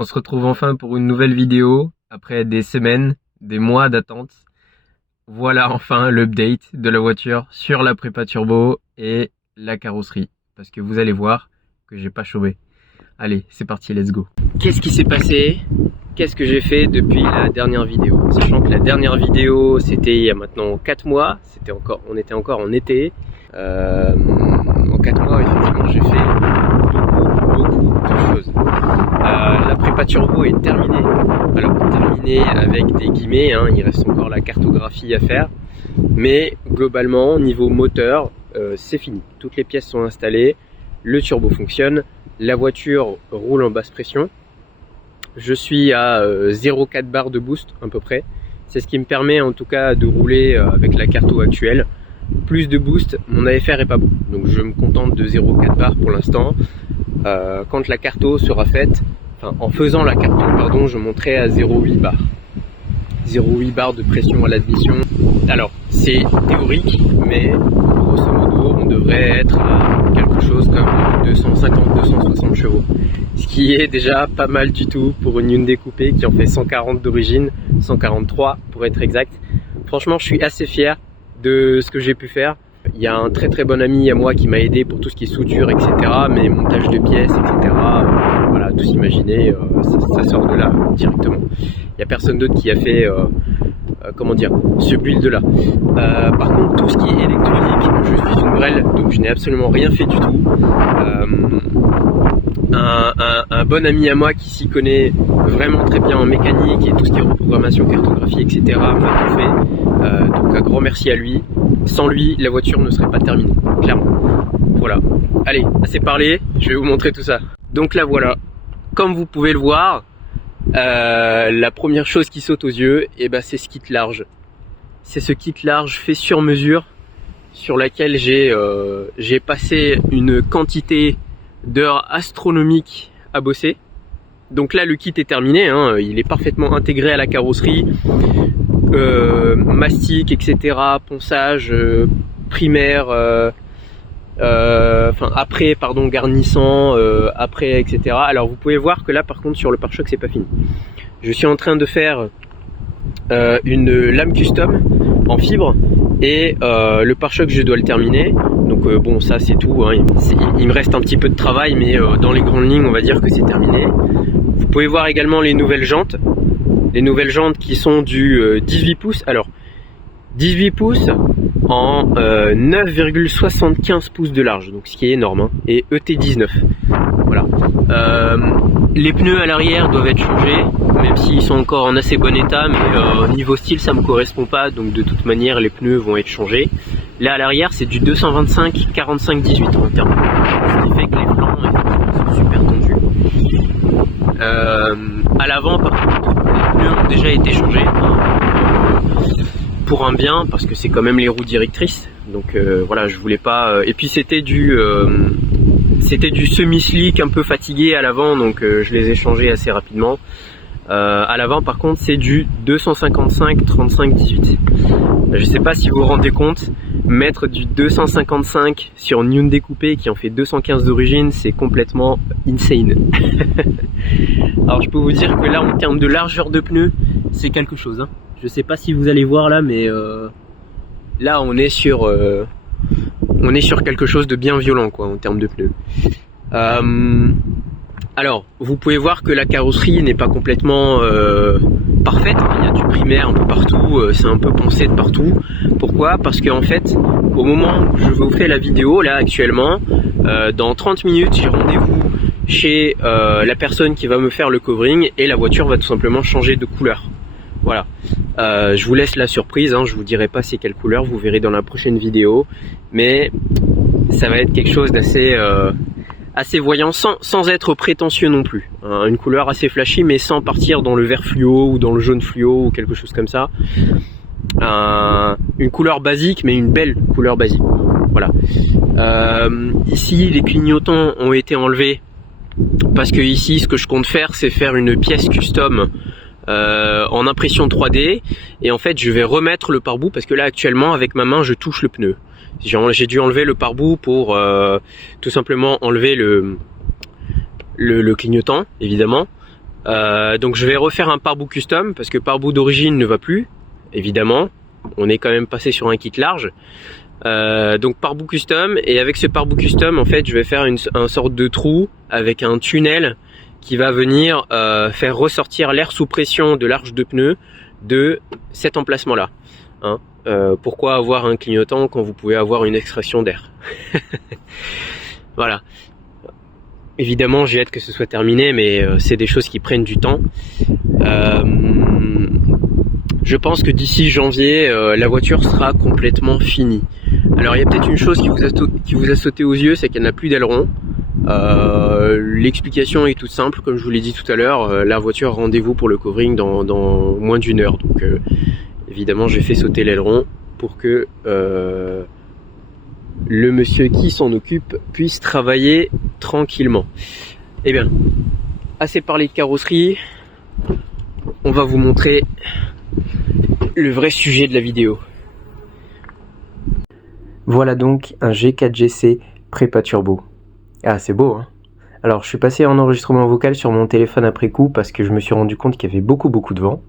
On se retrouve enfin pour une nouvelle vidéo, après des semaines, des mois d'attente. Voilà enfin l'update de la voiture sur la prépa turbo et la carrosserie. Parce que vous allez voir que j'ai pas chômé. Allez, c'est parti, let's go. Qu'est-ce qui s'est passé? Qu'est-ce que j'ai fait depuis la dernière vidéo? Sachant que la dernière vidéo, c'était il y a maintenant 4 mois. On était encore en été. En 4 mois, effectivement, j'ai fait beaucoup de choses. La prépa turbo est terminée. Alors terminée avec des guillemets, hein, il reste encore la cartographie à faire. Mais globalement, niveau moteur, c'est fini. Toutes les pièces sont installées, le turbo fonctionne, la voiture roule en basse pression. Je suis à 0,4 bar de boost à peu près. C'est ce qui me permet en tout cas de rouler avec la carto actuelle. Plus de boost, mon AFR est pas bon. Donc je me contente de 0,4 bar pour l'instant. Quand la carto sera faite, en faisant la carto, pardon, je monterai à 0,8 bar. 0,8 bar de pression à l'admission. Alors, c'est théorique, mais grosso modo, on devrait être à quelque chose comme 250-260 chevaux. Ce qui est déjà pas mal du tout pour une Hyundai Coupé qui en fait 140 d'origine, 143 pour être exact. Franchement, je suis assez fier de ce que j'ai pu faire. Il y a un très bon ami à moi qui m'a aidé pour tout ce qui est soudure, etc. Mais montage de pièces, etc. Voilà, tout s'imaginer, ça sort de là directement. Il n'y a personne d'autre qui a fait, ce build là. Par contre, tout ce qui est électronique, je suis une brêle, donc je n'ai absolument rien fait du tout. Un bon ami à moi qui s'y connaît vraiment très bien en mécanique et tout ce qui est reprogrammation, cartographie, etc. m'a tout fait. Donc un grand merci à lui. Sans lui, la voiture ne serait pas terminée, clairement. Voilà. Allez, assez parlé, je vais vous montrer tout ça. Donc là voilà, comme vous pouvez le voir, la première chose qui saute aux yeux, c'est ce kit large. C'est ce kit large fait sur mesure, sur laquelle j'ai passé une quantité d'heures astronomiques à bosser. Donc là le kit est terminé, hein, il est parfaitement intégré à la carrosserie. Mastic, etc., ponçage, primaire, garnissant, après, etc. Alors vous pouvez voir que là par contre sur le pare-choc c'est pas fini. Je suis en train de faire une lame custom en fibre et le pare-choc je dois le terminer. Donc bon, ça c'est tout, hein. Il me reste un petit peu de travail, mais dans les grandes lignes on va dire que c'est terminé. Vous pouvez voir également les nouvelles jantes. Les nouvelles jantes qui sont du 18 pouces. Alors 18 pouces en 9,75 pouces de large, donc ce qui est énorme, hein, et ET19. Voilà. Les pneus à l'arrière doivent être changés, même s'ils sont encore en assez bon état, mais niveau style ça me correspond pas, donc de toute manière les pneus vont être changés. Là à l'arrière c'est du 225 45 18 en termes, ce qui fait que les flancs sont super tendus. À l'avant par contre les pneus ont déjà été changés, pour un bien, parce que c'est quand même les roues directrices, donc voilà, je voulais pas, et puis c'était du semi-slick un peu fatigué à l'avant, donc je les ai changés assez rapidement. À l'avant par contre c'est du 255 35 18. Je sais pas si vous vous rendez compte, mettre du 255 sur une Hyundai Coupé qui en fait 215 d'origine, c'est complètement insane. Alors je peux vous dire que là en termes de largeur de pneus c'est quelque chose, hein. Je sais pas si vous allez voir là, mais là on est sur quelque chose de bien violent quoi en termes de pneus. Alors vous pouvez voir que la carrosserie n'est pas complètement parfaite, il y a du primaire un peu partout, c'est un peu poncé de partout. Pourquoi? Parce qu'en fait au moment où je vous fais la vidéo là actuellement, dans 30 minutes j'ai rendez-vous chez la personne qui va me faire le covering et la voiture va tout simplement changer de couleur. Voilà, je vous laisse la surprise, hein, je vous dirai pas c'est quelle couleur, vous verrez dans la prochaine vidéo, mais ça va être quelque chose d'assez assez voyant, sans être prétentieux non plus, hein, une couleur assez flashy mais sans partir dans le vert fluo ou dans le jaune fluo ou quelque chose comme ça. Une couleur basique mais une belle couleur basique. Voilà. Ici les clignotants ont été enlevés parce que ici ce que je compte faire c'est faire une pièce custom en impression 3D, et en fait je vais remettre le pare-boue parce que là actuellement avec ma main je touche le pneu. J'ai dû enlever le pare-boue pour tout simplement enlever le clignotant évidemment, Donc je vais refaire un pare-boue custom parce que pare-boue d'origine ne va plus, évidemment. On est quand même passé sur un kit large. Donc pare-boue custom, et avec ce pare-boue custom en fait je vais faire un sorte de trou avec un tunnel qui va venir faire ressortir l'air sous pression de l'arche de pneu de cet emplacement là, hein. Pourquoi avoir un clignotant quand vous pouvez avoir une extraction d'air? Voilà. Évidemment j'ai hâte que ce soit terminé, mais c'est des choses qui prennent du temps. Je pense que d'ici janvier, la voiture sera complètement finie. Alors il y a peut-être une chose qui vous a sauté aux yeux, c'est qu'elle n'a plus d'aileron. L'explication est toute simple, comme je vous l'ai dit tout à l'heure, la voiture a rendez-vous pour le covering dans moins d'1 heure. Donc évidemment j'ai fait sauter l'aileron pour que le monsieur qui s'en occupe puisse travailler tranquillement. Eh bien, assez parlé de carrosserie, on va vous montrer le vrai sujet de la vidéo. Voilà donc un G4 GC prépa turbo. Ah, c'est beau, hein. Alors je suis passé en enregistrement vocal sur mon téléphone après coup parce que je me suis rendu compte qu'il y avait beaucoup de vent.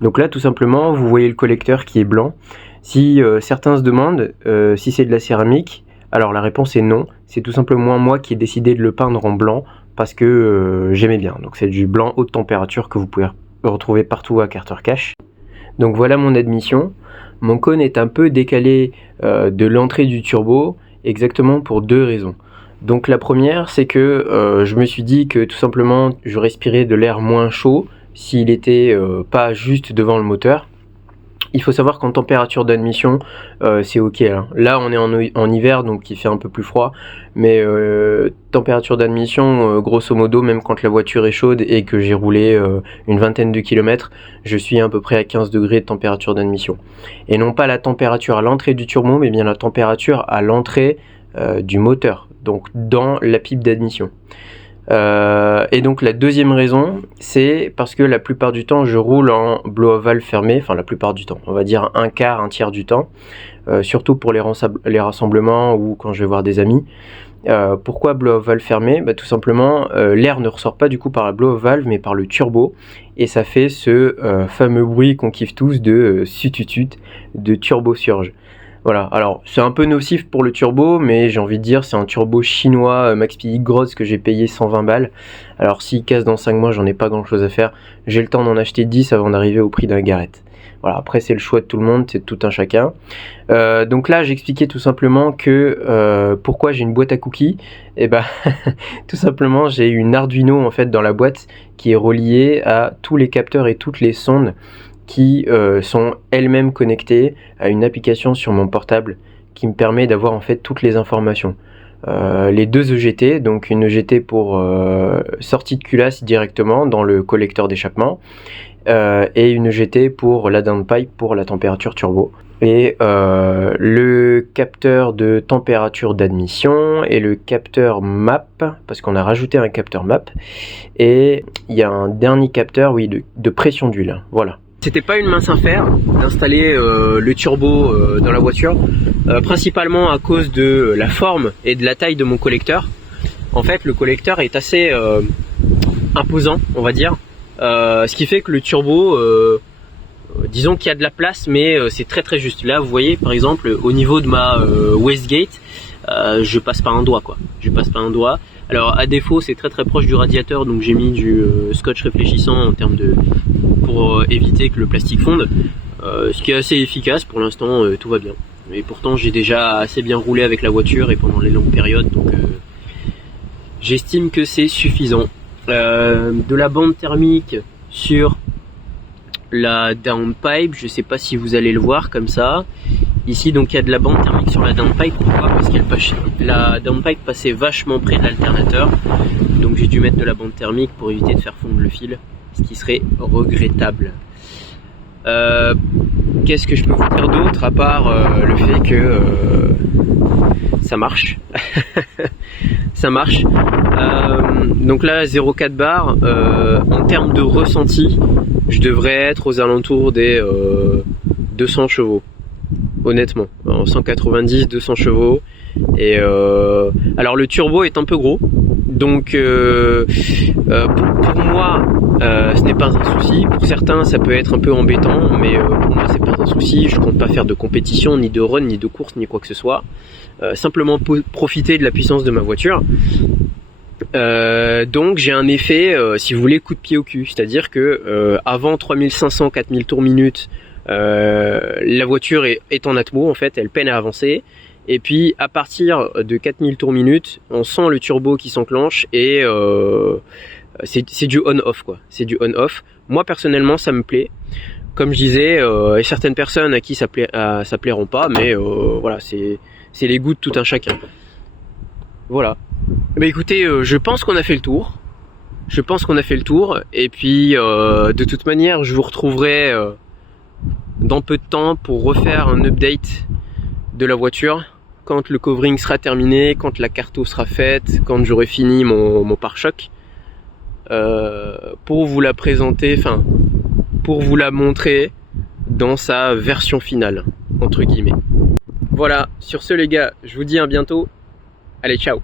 Donc là tout simplement vous voyez le collecteur qui est blanc. Si certains se demandent si c'est de la céramique, alors la réponse est non. C'est tout simplement moi qui ai décidé de le peindre en blanc parce que j'aimais bien. Donc c'est du blanc haute température que vous pouvez retrouver partout à Carter Cash. Donc voilà mon admission. Mon cône est un peu décalé de l'entrée du turbo, exactement pour 2 raisons. Donc la première, c'est que je me suis dit que tout simplement je respirais de l'air moins chaud s'il était pas juste devant le moteur. Il faut savoir qu'en température d'admission, c'est ok, hein. Là on est en hiver, donc il fait un peu plus froid, mais température d'admission, grosso modo, même quand la voiture est chaude et que j'ai roulé une vingtaine de kilomètres, je suis à peu près à 15 degrés de température d'admission. Et non pas la température à l'entrée du turbo, mais bien la température à l'entrée du moteur, donc dans la pipe d'admission. Et donc la deuxième raison, c'est parce que la plupart du temps je roule en blow-off valve fermé, enfin la plupart du temps, on va dire un tiers du temps, surtout pour les rassemblements ou quand je vais voir des amis. Pourquoi blow-off valve fermé? Tout simplement l'air ne ressort pas du coup par la blow-off valve mais par le turbo, et ça fait ce fameux bruit qu'on kiffe tous de sututut, de turbo surge. Voilà, alors c'est un peu nocif pour le turbo, mais j'ai envie de dire c'est un turbo chinois Max PX Gross que j'ai payé 120 balles. Alors s'il casse dans 5 mois, j'en ai pas grand chose à faire. J'ai le temps d'en acheter 10 avant d'arriver au prix d'un Garrett. Voilà, après c'est le choix de tout le monde, c'est tout un chacun. Donc là j'expliquais tout simplement que pourquoi j'ai une boîte à cookies. Et tout simplement j'ai une Arduino en fait dans la boîte qui est reliée à tous les capteurs et toutes les sondes qui sont elles-mêmes connectées à une application sur mon portable qui me permet d'avoir en fait toutes les informations. Les 2 EGT, donc une EGT pour sortie de culasse directement dans le collecteur d'échappement et une EGT pour la downpipe pour la température turbo. Et le capteur de température d'admission et le capteur MAP, parce qu'on a rajouté un capteur MAP, et il y a un dernier capteur de pression d'huile, voilà. C'était pas une mince affaire d'installer le turbo dans la voiture, principalement à cause de la forme et de la taille de mon collecteur. En fait, le collecteur est assez imposant, on va dire, ce qui fait que le turbo, disons qu'il y a de la place, mais c'est très juste. Là, vous voyez, par exemple, au niveau de ma wastegate, je passe pas un doigt, quoi. Je passe pas un doigt. Alors, à défaut, c'est très proche du radiateur, donc j'ai mis du scotch réfléchissant en termes de pour éviter que le plastique fonde, ce qui est assez efficace pour l'instant, tout va bien. Et pourtant j'ai déjà assez bien roulé avec la voiture et pendant les longues périodes, donc j'estime que c'est suffisant. De la bande thermique sur la downpipe, je sais pas si vous allez le voir comme ça. Ici donc il y a de la bande thermique sur la downpipe. Pourquoi? Parce que la downpipe passait vachement près de l'alternateur, donc j'ai dû mettre de la bande thermique pour éviter de faire fondre le fil, ce qui serait regrettable. Qu'est-ce que je peux vous dire d'autre à part le fait que ça marche. Ça marche. Donc là 0,4 bar, en termes de ressenti, je devrais être aux alentours des 200 chevaux, honnêtement, en 190-200 chevaux. Et alors le turbo est un peu gros, donc pour moi ce n'est pas un souci. Pour certains ça peut être un peu embêtant, mais pour moi c'est pas un souci. Je compte pas faire de compétition, ni de run, ni de course, ni quoi que ce soit. Simplement profiter de la puissance de ma voiture. Donc j'ai un effet, si vous voulez, coup de pied au cul, c'est-à-dire que avant 3500-4000 tours minute, la voiture est en atmo, en fait, elle peine à avancer. Et puis à partir de 4000 tours minute, on sent le turbo qui s'enclenche et c'est du on-off quoi. C'est du on-off. Moi personnellement, ça me plaît. Comme je disais, il y a certaines personnes à qui ça plairont pas, mais voilà, c'est les goûts de tout un chacun. Voilà. Bah écoutez, je pense qu'on a fait le tour. Et puis de toute manière, je vous retrouverai dans peu de temps pour refaire un update de la voiture, quand le covering sera terminé, quand la carto sera faite, quand j'aurai fini mon pare-choc, pour vous la présenter, enfin pour vous la montrer dans sa version finale, entre guillemets. Voilà, sur ce les gars, je vous dis à bientôt. Allez, ciao.